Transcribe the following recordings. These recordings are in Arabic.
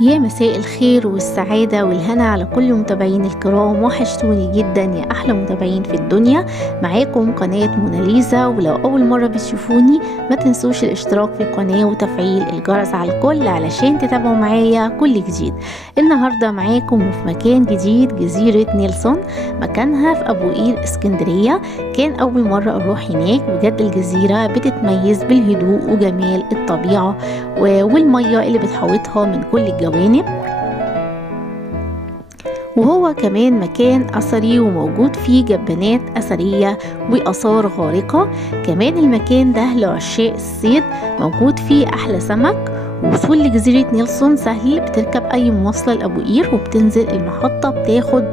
يا مساء الخير والسعادة والهنا على كل متابعين الكرام، وحشتوني جدا يا أحلى متابعين في الدنيا. معاكم قناة موناليزا، ولو أول مرة بتشوفوني ما تنسوش الاشتراك في القناة وتفعيل الجرس على الكل علشان تتابعوا معايا كل جديد. النهاردة معاكم وفي مكان جديد، جزيرة نيلسون، مكانها في أبو قير اسكندرية. كان أول مرة أروح هناك، بجد الجزيرة بتتميز بالهدوء وجمال الطبيعة والمية اللي بتحوطها من كل الجوانب، وهو كمان مكان أثري وموجود فيه جبانات أثرية وآثار خارقة. كمان المكان ده لعشاق الصيد، موجود فيه أحلى سمك. وصول لجزيرة نيلسون سهل، بتركب أي مواصلة لأبو قير وبتنزل المحطة، بتاخد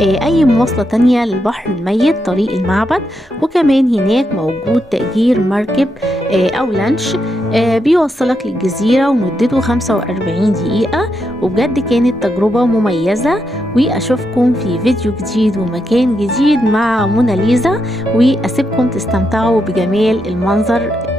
أي مواصلة تانية للبحر الميت طريق المعبد. وكمان هناك موجود تأجير مركب أو لانش بيوصلك للجزيرة، ومدته 45 دقيقة. وبجد كانت تجربة مميزة، وأشوفكم في فيديو جديد ومكان جديد مع موناليزا، وأسيبكم تستمتعوا بجمال المنظر.